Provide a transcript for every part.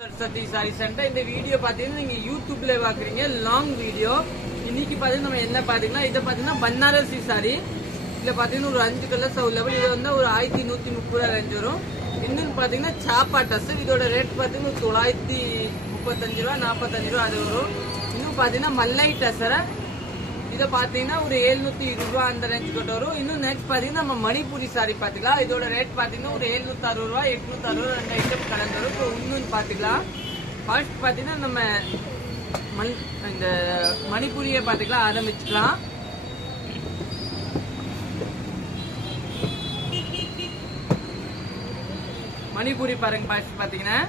Saraswati sari centre. இந்த video பாத்தீங்கன்னா நீங்க யூடியூப்ல பாக்குறீங்க, லாங் வீடியோ. இன்னைக்கு பாத்தீங்கன்னா நம்ம என்ன பாத்தீங்கன்னா, இதை பாத்தீங்கன்னா பனாரசி சாரி. இதுல பாத்தீங்கன்னா ஒரு 5 கலர்ஸ் அவைலபிள். இது வந்து ஒரு 1130 ரூபாய் ரேஞ்ச் வரும். இன்னும் பாத்தீங்கன்னா சாப்பா டஸ். இதோட ரேட் பாத்தீங்கன்னா 935 ரூபா 45 ரூபா அது வரும். இன்னும் பாத்தீங்கன்னா மல்லை டசர, இதை பாத்தீங்கன்னா ஒரு 720 ரூபா அந்த ரேஞ்ச் கிட்ட வரும். இன்னும் நெக்ஸ்ட் பாத்தீங்கன்னா நம்ம மணிப்பூரி சாரி பாத்துக்கலாம். இதோட ரேட் பாத்தீங்கன்னா ஒரு 760 ரூபா 860 ரூபா 2 ஐட்டம் கலந்து வரும். இப்போ இன்னும் பாத்துக்கலாம். ஃபர்ஸ்ட் பாத்தீங்கன்னா நம்ம இந்த மணிப்பூரியை பாத்துக்கலாம், ஆரம்பிச்சுக்கலாம். மணிப்பூரி பாருங்க. பாத்தீங்கன்னா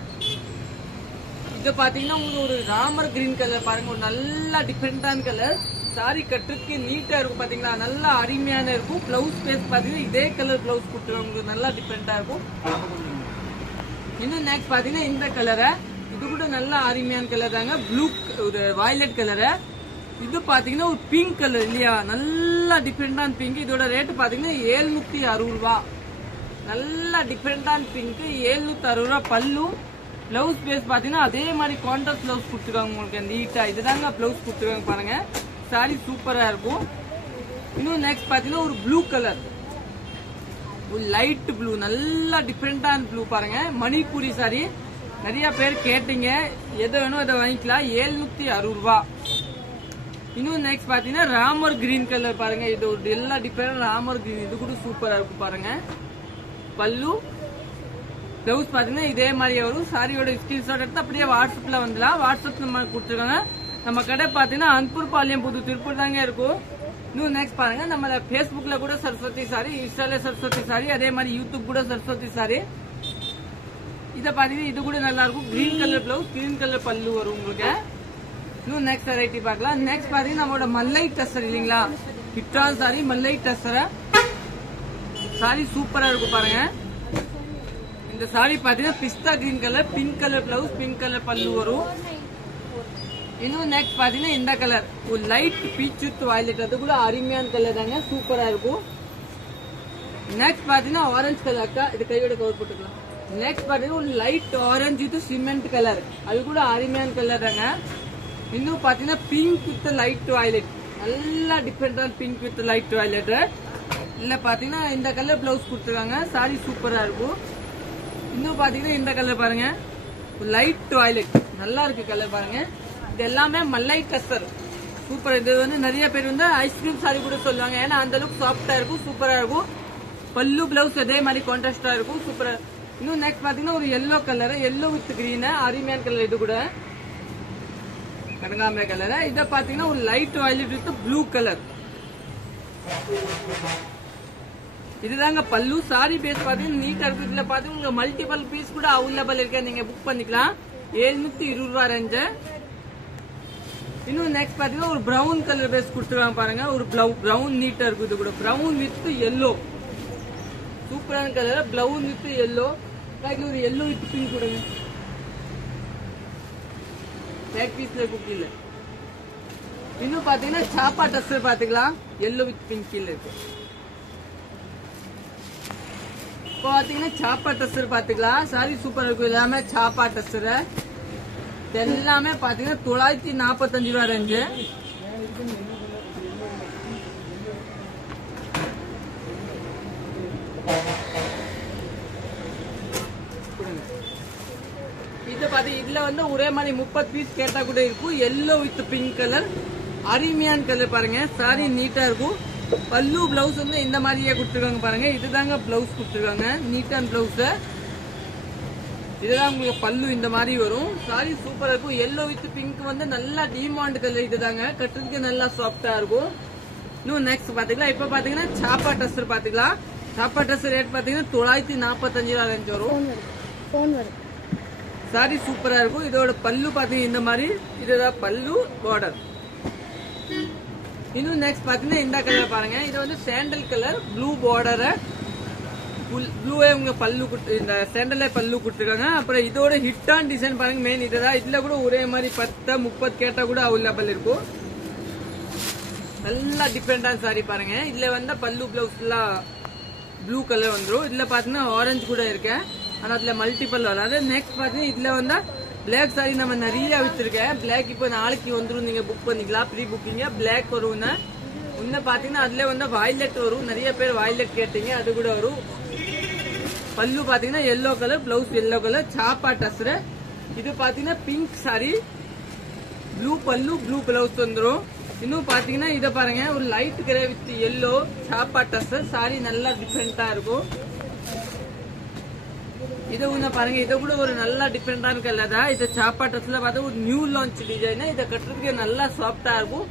இது பாத்தீங்கன்னா உங்களுக்கு ஒரு ராமர் கிரீன் கலர் பாருங்க, ஒரு நல்ல டிஃபரெண்டான கலர். சாரி கட்டுறதுக்கு நீட்டா இருக்கும் பாத்தீங்களா, நல்லா அருமையான இருக்கும். பிளவுஸ் பேஸ் பாத்தீங்கன்னா இதே கலர் பிளவுஸ் கொடுத்துருவாங்க, நல்லா டிஃபரெண்டா இருக்கும். இன்னும் நெக்ஸ்ட் பாத்தீங்கன்னா இந்த கலரை, இது கூட நல்ல அருமையான கலர் தாங்க, ப்ளூ ஒரு வயலட் கலரு. இது பாத்தீங்கன்னா ஒரு பிங்க் கலர் இல்லையா, நல்லா டிஃபரெண்டான பிங்க். இதோட ரேட் பாத்தீங்கன்னா 760 ரூபா. நல்ல டிஃபரெண்டான பிங்க், 760 ரூபா. பல்லு பிளவுஸ் பேஸ் பாத்தீங்கன்னா அதே மாதிரி கான்ட்ராஸ்ட் பிளவுஸ் கொடுத்துருக்காங்க உங்களுக்கு நீட்டா. இதுதாங்க பிளவுஸ் கொடுத்துருக்காங்க பாருங்க. சாரி சூப்பரா இருக்கும். இன்னும் நெக்ஸ்ட் பாத்தீங்கன்னா ஒரு ப்ளூ கலர், ஒரு லைட் ப்ளூ, நல்லா டிஃபரெண்டான ப்ளூ பாருங்க. மணிப்பூரி சாரி நிறைய பேர் கேட்டீங்க, எதை வேணும் அதை வாங்கிக்கலாம். 760 ரூபா. இன்னும் நெக்ஸ்ட் பாத்தீங்கன்னா ராமர் கிரீன் கலர் பாருங்க. இது ஒரு எல்லா டிஃபரெண்ட் ராமர் கிரீன், இது கூட சூப்பரா இருக்கும் பாருங்க. பல்லு பிளவுஸ் பாத்தீங்கன்னா இதே மாதிரி வரும். சாரியோட ஸ்கிரீன்ஷாட் எடுத்து அப்படியே வாட்ஸ்அப்ல வந்துடலாம். வாட்ஸ்அப் நம்ம கொடுத்துருக்காங்க. நம்ம கடை பாத்தீங்கன்னா அன்பூர் பாளையம் புது திருப்பூர் தாங்க இருக்கும். இன்னும் நெக்ஸ்ட் பாருங்க, நம்ம பேஸ்புக்ல கூட சரஸ்வதி சாரி, இன்ஸ்டால சரஸ்வதி சாரி, அதே மாதிரி யூடியூப் கூட சரஸ்வதி சாரி. இதை பாத்தீங்கன்னா இது கூட நல்லா இருக்கும். Green colour blouse, green colour பல்லு வரும் உங்களுக்கு. இன்னும் நெக்ஸ்ட் வெரைட்டி பார்க்கலாம். நெக்ஸ்ட் பாத்தீங்கன்னா நம்மளோட மல்லை டசர் இல்லீங்களா, ஹிட்டான் சாரி மல்லை டசர. சாரி சூப்பரா இருக்கும் பாருங்க. இந்த சாரி பாத்தீங்கன்னா பிஸ்தா green colour, pink colour blouse, pink colour பல்லு வரும். இன்னும் நெக்ஸ்ட் பாத்தீங்கன்னா இந்த கலர் ஒரு லைட் பீச் வித் வயலட், அது கூட அருமையான கலர் தாங்க, சூப்பரா இருக்கும். நெக்ஸ்ட் பாத்தீங்கன்னா ஆரஞ்சு கலர், அக்கா இது கையோட கவர் போட்டுக்கலாம். நெக்ஸ்ட் பாத்தீங்கன்னா ஒரு light orange with cement colour, அது கூட அருமையான கலர் தாங்க. இன்னும் பாத்தீங்கன்னா பிங்க் வித் லைட் வயலட், நல்லா டிஃபரெண்டான பிங்க் வித் லைட் வயலட். இல்ல பாத்தீங்கன்னா இந்த கலர் பிளவுஸ் கொடுத்துருக்காங்க. சாரி சூப்பரா இருக்கும். இன்னும் பாத்தீங்கன்னா இந்த கலர் பாருங்க, லைட் வயலட், நல்லா இருக்கு கலர் பாருங்க. இது எல்லாமே மல்லை டசர் சூப்பர். இது வந்து நிறைய பேர் வந்து ஐஸ்கிரீம் சாரி கூட சொல்லுவாங்க, ஏன்னா அந்த அளவுக்கு சாஃப்டா இருக்கும், சூப்பரா இருக்கும். பல்லு பிளவுஸ் அதே மாதிரி கான்ட்ராஸ்டா இருக்கும், சூப்பரா. இன்னும் நெக்ஸ்ட் பாத்தீங்கன்னா ஒரு yellow colour, yellow with green, அருமையான கலர். இது கூட கனகாம்பர கலர். இத பாத்தீங்கன்னா ஒரு light violet with blue colour. இதுதாங்க பல்லு. சாரி பேஸ் பாத்தீங்கன்னா நீட்டா இருக்கு. இதுல பாத்தீங்கன்னா மல்டிபிள் பீஸ் கூட அவைலபிள் இருக்கு, நீங்க புக் பண்ணிக்கலாம். 720 ரூபா ரேஞ்ச். இன்னும் நெக்ஸ்ட் பாத்தீங்கன்னா ஒரு பிரவுன் கலர் பேஸ் கொடுத்துருவாங்க பாருங்க. ஒரு பிரவுன் நீட்டா இருக்கு. இது கூட பிரவுன் வித் எல்லோ, சூப்பரான கலர். பிரவுன் வித் எல்லோ, ஒரு எல்லோ வித் பிங்க் கொடுங்க. பேக் பீஸ்ல குக்கில. இன்னும் பாத்தீங்கன்னா சாப்பா டஸ்டர் பாத்துக்கலாம், எல்லோ வித் பிங்க் இருக்கு. இப்போ பாத்தீங்கன்னா சாப்பா டஸ்டர் பாத்துக்கலாம். சாரி சூப்பர் இருக்கும். எல்லாமே சாப்பா டஸ்டர், எல்லாமே பாத்தீங்கன்னா 945 ரூபா ரேஞ்சு. இது பாத்தீங்க, இதுல வந்து ஒரே மாதிரி 30 பீஸ் கேட்டா கூட இருக்கும். எல்லோ வித் பிங்க் கலர், அருமையான கலர் பாருங்க. சாரி நீட்டா இருக்கும். பல்லு பிளவுஸ் வந்து இந்த மாதிரியே கொடுத்துருக்காங்க பாருங்க. இதுதாங்க பிளவுஸ் கொடுத்துருக்காங்க, நீட்டான பிளவுஸ். இதுதான் உங்களுக்கு பல்லு இந்த மாதிரி வரும். சாரி சூப்பரா இருக்கும். எல்லோ வித் பிங்க் வந்து நல்லா டிமாண்ட் கலர். இதுதாங்க கட்டுறதுக்கு நல்லா சாஃப்டா இருக்கும். இன்னும் நெக்ஸ்ட் பாத்தீங்களா, இப்ப பாத்தீங்கன்னா சாப்பா டஸ்டர் பாத்துக்கலாம். சாப்பா டஸ்டர் ரேட் பாத்தீங்கன்னா 945 ரூபா ரேஞ்ச் வரும். சாரி சூப்பரா இருக்கும். இதோட பல்லு பாத்தீங்கன்னா இந்த மாதிரி, இதுதான் பல்லு பார்டர். இன்னும் நெக்ஸ்ட் பாத்தீங்கன்னா இந்த கலர் பாருங்க. இது வந்து சாண்டல் கலர், ப்ளூ பார்டர், ப்ளூவே உங்க பல்லு இந்த சாண்டல்ல பல்லு கொடுத்துருக்காங்க. அப்புறம் இதோட ஹிட்டான் டிசைன் பாருங்க, மெயின் இதுதான். இதுல கூட ஒரே மாதிரி 10 30 கேட்டா கூட அவைலபிள் இருக்கும். நல்லா டிஃபரெண்டான சாரி பாருங்க. இதுல வந்து பல்லு பிளவுஸ் எல்லாம் ப்ளூ கலர் வந்துடும். இதுல பாத்தீங்கன்னா ஆரஞ்சு கூட இருக்கு, ஆனா அதுல மல்டிபிள் வராது. நெக்ஸ்ட் பாத்தீங்கன்னா இதுல வந்து பிளாக் சாரி நம்ம நிறைய வித்துருக்கேன். பிளாக் இப்ப நாளைக்கு வந்துடும், நீங்க புக் பண்ணிக்கலாம். ப்ரீ புக்கிங்க பிளாக் வரும்னா இன்னும் பாத்தீங்கன்னா அதுல வந்து வயலட் வரும். நிறைய பேர் வயலட் கேட்டீங்க, அது கூட வரும். பல்லு பாத்தீங்கன்னா yellow colour, blouse yellow colour, சாப்பா டஸ்ரு. இது பாத்தீங்கன்னா பிங்க் சாரி, ப்ளூ பல்லு ப்ளூ பிளவுஸ் வந்துடும். இன்னும் பாத்தீங்கன்னா இத பாருங்க, ஒரு லைட் கிரே வித் எல்லோ சாப்பா டஸ்ரு சாரி, நல்லா டிஃபரெண்டா இருக்கும். இதை ஒண்ணு பாருங்க, இதை கூட ஒரு நல்லா டிஃபரெண்டான கலர் தான். இது சாப்பா ட்ரெஸ்ல பார்த்தா ஒரு நியூ லான்ச் டிசைன். இதை கட்டுறதுக்கு நல்லா சாஃப்டா இருக்கும்.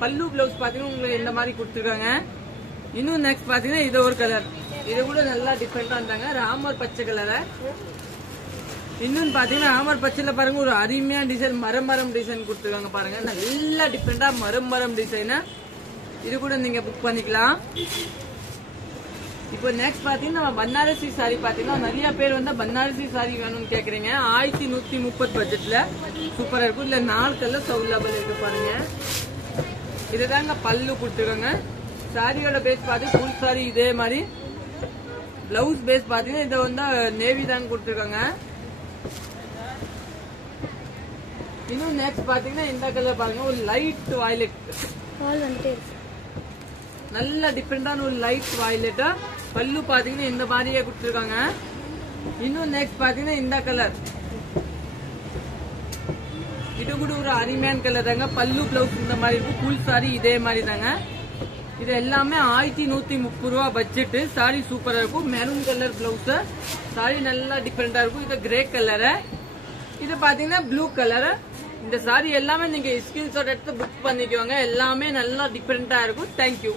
பல்லு பிளவுஸ் பாத்தீங்கன்னா உங்களுக்கு இந்த மாதிரி கொடுத்துருக்காங்க. இன்னும் நெக்ஸ்ட் பாத்தீங்கன்னா இது ஒரு கலர், இது கூட நல்லா டிஃபரெண்டா இருந்தாங்க, ராமர் பச்சை கலர். இன்னொன்னு பாத்தீங்கன்னா ராமர் பச்சையில பாருங்க ஒரு அருமையான டிசைன், மரம் டிசைன் கொடுத்துருக்காங்க பாருங்க, நல்லா டிஃபரெண்டா மரம் டிசைன். இது கூட நீங்க புக் பண்ணிக்கலாம். இப்போ நெக்ஸ்ட் பாத்தீங்கன்னா நம்ம பனாரசி சாரி பாத்தீங்கன்னா நிறைய பேர் வந்து பனாரசி சாரி வேணும்னு கேக்குறீங்க. 1130 பட்ஜெட்ல சூப்பரா இருக்கும். இல்ல 4 கலர் அவைலபிள் இருக்கு பாருங்க. இதுதாங்க பல்லு கொடுத்துருக்காங்க. சாரியோட பேஸ் பாத்து ஃபுல் சாரி இதே மாதிரி. பிளவுஸ் பேஸ் பாத்தீங்கன்னா இதை வந்து நேவி தாங்க கொடுத்துருக்காங்க. இன்னும் நெக்ஸ்ட் பாத்தீங்கன்னா இந்த கலர் பாருங்க, ஒரு லைட் வயலட், நல்ல டிஃபரெண்டான ஒரு லைட் வயலட்டா. பல்லு பாத்தீங்கன்னா இந்த மாதிரியே கொடுத்துருக்காங்க. இன்னும் நெக்ஸ்ட் பாத்தீங்கன்னா இந்த கலர், இது கூட ஒரு அருமையான கலர் தாங்க. பல்லு பிளவுஸ் இந்த மாதிரி இருக்கும். ஃபுல் சாரி இதே மாதிரி தாங்க. இது எல்லாமே 1130 ரூபா பட்ஜெட். சாரி சூப்பரா இருக்கும். மெரூன் கலர் பிளவுஸ், சாரி நல்லா டிஃபரெண்டா இருக்கும். இது கிரே கலர், இது பாத்தீங்கன்னா ப்ளூ கலர். இந்த சாரி எல்லாமே நீங்க ஸ்கிரீன்ஷாட் எடுத்து புக் பண்ணிக்குவாங்க. எல்லாமே நல்லா டிஃபரெண்டா இருக்கும். தேங்க்யூ.